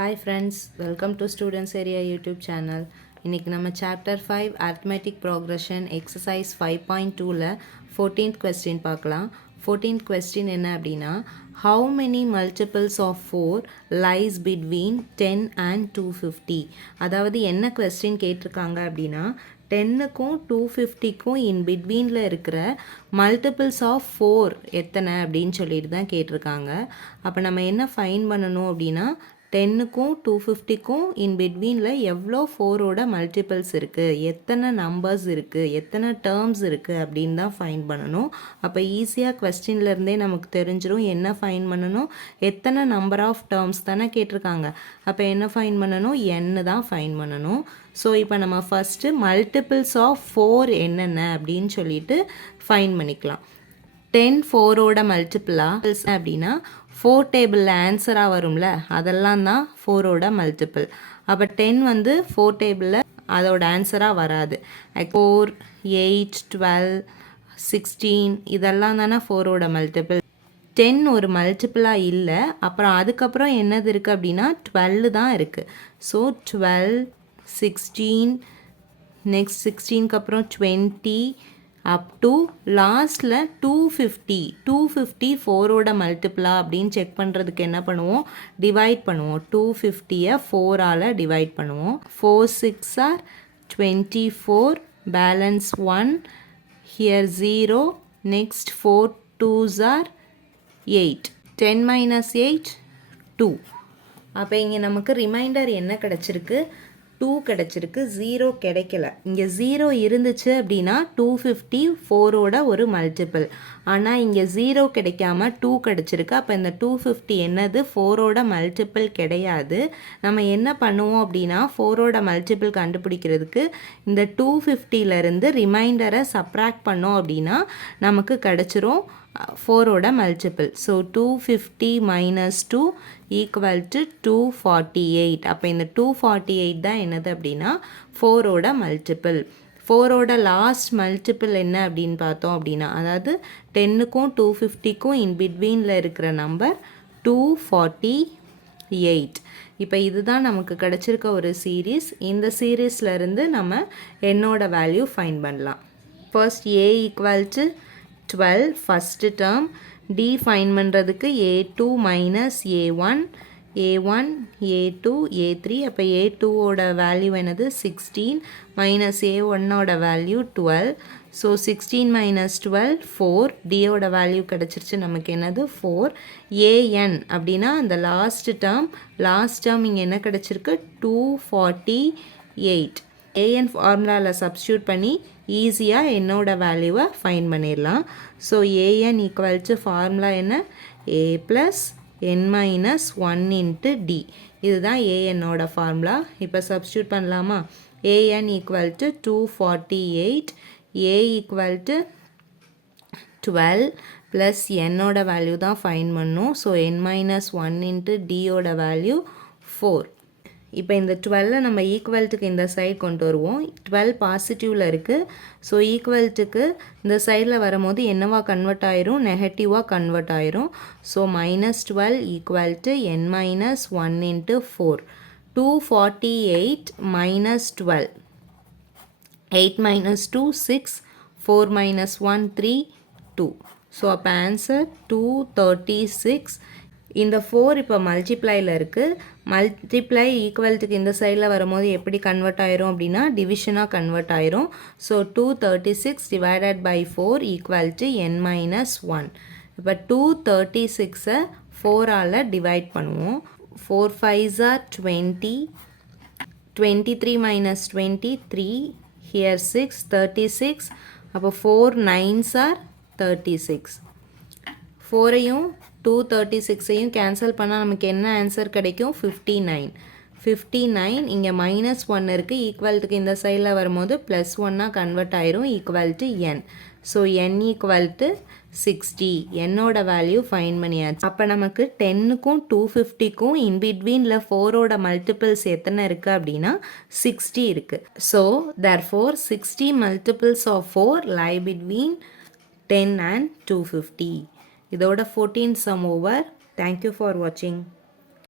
Hi friends, welcome to Students Area YouTube channel. இன்னைக்கு நம்ம chapter 5 arithmetic progression exercise 5.2ல 14th question பார்க்கலாம். 14th question என்ன அப்படின்னா, how many multiples of 4 lies between 10 and 250? அதாவது என்ன question கேட்டிருக்காங்க அப்படின்னா, 10க்கும் 250க்கும் இன் பிட்வீனில் இருக்கிற மல்டிபிள்ஸ் ஆஃப் 4 எத்தனை அப்படின்னு சொல்லிட்டு தான் கேட்டிருக்காங்க. அப்போ நம்ம என்ன ஃபைன் பண்ணணும் அப்படின்னா, 10க்கும் 250க்கும் இன் பிட்வீனில் எவ்வளோ 4ஓட மல்டிபிள்ஸ் இருக்குது, எத்தனை நம்பர்ஸ் இருக்குது, எத்தனை டேர்ம்ஸ் இருக்குது அப்படின்னு தான் ஃபைன் பண்ணணும். அப்போ ஈஸியாக கொஸ்டின்லேருந்தே நமக்கு தெரிஞ்சிடும் என்ன ஃபைன் பண்ணணும், எத்தனை நம்பர் ஆஃப் டேர்ம்ஸ் தானே கேட்டிருக்காங்க. அப்போ என்ன ஃபைன் பண்ணணும், n தான் ஃபைன் பண்ணணும். ஸோ இப்போ நம்ம ஃபஸ்ட்டு மல்டிபிள்ஸ் ஆஃப் 4 என்னென்ன அப்படின்னு சொல்லிட்டு ஃபைன் பண்ணிக்கலாம். 10 4ஓட மல்டிபிளா அப்படின்னா 4 டேபிளில் ஆன்சராக வரும்ல, அதெல்லாம் தான் 4ஓட மல்டிபிள். அப்போ 10 வந்து 4 டேபிளில் அதோட ஆன்சராக வராது. 4 8 12 16 இதெல்லாம் தானே 4ஓட மல்டிபிள். 10 ஒரு மல்டிபிளாக இல்லை. அப்புறம் அதுக்கப்புறம் என்னது இருக்குது அப்படின்னா 12 தான் இருக்குது. ஸோ 12 16 நெக்ஸ்ட் 16க்கு அப்புறம் 20 அப் டு லாஸ்ட்டில் 250 4ஓட மல்டிப்ளா அப்படின்னு செக் பண்ணுறதுக்கு என்ன பண்ணுவோம், டிவைட் பண்ணுவோம். 250யை 4ஆல் டிவைட் பண்ணுவோம். 4 6 are 24, balance 1, here 0, next 4 2s are 8, 10 minus 8 2. அப்போ இங்கே நமக்கு ரிமைண்டர் என்ன கிடச்சிருக்கு, 2 கிடச்சிருக்கு, 0 கிடைக்கல. இங்கே 0 இருந்துச்சு அப்படின்னா 250 4ஓட ஒரு மல்டிபிள். ஆனால் இங்கே 0 கிடைக்காம 2 கிடச்சிருக்கு. அப்போ இந்த 250 என்னது, 4ஓட மல்டிபிள் கிடையாது. நம்ம என்ன பண்ணுவோம் அப்படின்னா 4ஓட மல்டிபிள் கண்டுபிடிக்கிறதுக்கு இந்த 250லேருந்து ரிமைண்டரை சப்ராக்ட் பண்ணோம் அப்படின்னா நமக்கு கிடச்சிரும் 4ஓட multiple. So 250 minus 2 equal to 248. அப்போ இந்த 248 தான் என்னது அப்படின்னா 4ஓட மல்டிபிள். 4ஓட லாஸ்ட் மல்டிபிள் என்ன அப்படின்னு பார்த்தோம் அப்படின்னா, அதாவது 10க்கும் 250க்கும் இன் பிட்வீனில் இருக்கிற நம்பர் 248. இப்போ இதுதான் நமக்கு கிடச்சிருக்க ஒரு சீரீஸ். இந்த சீரீஸ்லேருந்து நம்ம என்னோட வேல்யூ ஃபைன் பண்ணலாம். First a equal to 12 first term. d fine பண்ணுறதுக்கு a2 minus a1, a1 a2 a3. அப்போ a2ஓட வேல்யூ என்னது 16 மைனஸ் a1ஓட வேல்யூ 12. So 16 minus 12 4. dயோட வேல்யூ கிடச்சிருச்சு நமக்கு என்னது 4. an அப்படின்னா அந்த லாஸ்ட் டேர்ம் இங்கே என்ன கிடச்சிருக்கு 248. an ஃபார்முலாவில் சப்ஸ்டியூட் பண்ணி ஈஸியாக என்னோட வேல்யூவை ஃபைன் பண்ணிடலாம். So an equal to formula என்ன, a plus n minus 1 into d. இதுதான் anோட ஃபார்முலா. இப்போ சப்ஸ்டியூட் பண்ணலாமா. an equal to 248, a equal to 12 plus என்னோட வேல்யூ தான் ஃபைன் பண்ணும். ஸோ n மைனஸ் 1 இன்ட்டு டியோட வேல்யூ 4. இப்போ இந்த 12 நம்ம ஈக்குவல்ட்டுக்கு இந்த சைடு கொண்டு வருவோம். 12 பாசிட்டிவில் இருக்குது. ஸோ ஈக்குவல்ட்டுக்கு இந்த சைடில் வரும்போது என்னவா கன்வெர்ட் ஆயிரும், நெகட்டிவாக கன்வெர்ட் ஆயிரும். So minus 12 equal to n minus 1 into 4. 248 minus 12, 8 minus 2 6, 4 minus 1 3 2. So அப்போ ஆன்சர் 236. இந்த 4 இப்போ மல்டிப்ளையில் இருக்குது. மல்டிப்ளை ஈக்குவல்ட்டுக்கு இந்த சைடில் வரும்போது எப்படி கன்வெர்ட் ஆயிரும் அப்படின்னா டிவிஷனாக கன்வெர்ட் ஆயிரும். So 236 divided by 4 equal to n minus 1. இப்போ 236ஐ 4ஆல் டிவைட் பண்ணுவோம். 4 5s ஆர் 20, 23 மைனஸ் 20 3, ஹியர் 6 36. அப்போ 4 9s ஆர் 36. 4ஐயும் 236ஐயும் கேன்சல் பண்ணால் நமக்கு என்ன ஆன்சர் கிடைக்கும், 59. 59 இங்கே மைனஸ் 1 இருக்குது. ஈக்குவல்ட்டுக்கு இந்த சைடில் வரும்போது ப்ளஸ் 1ஆக கன்வெர்ட் ஆயிரும் equal to n. So n equal to 60. என்னோட வேல்யூ ஃபைன் பண்ணியாச்சு. அப்போ நமக்கு 10க்கும் 250க்கும் இன் பிட்வீனில் 4ஓட மல்டிபிள்ஸ் எத்தனை இருக்குது அப்படின்னா 60 இருக்குது. So therefore 60 multiples of 4 lie between 10 and 250. இதோட 14 sum over. Thank you for watching.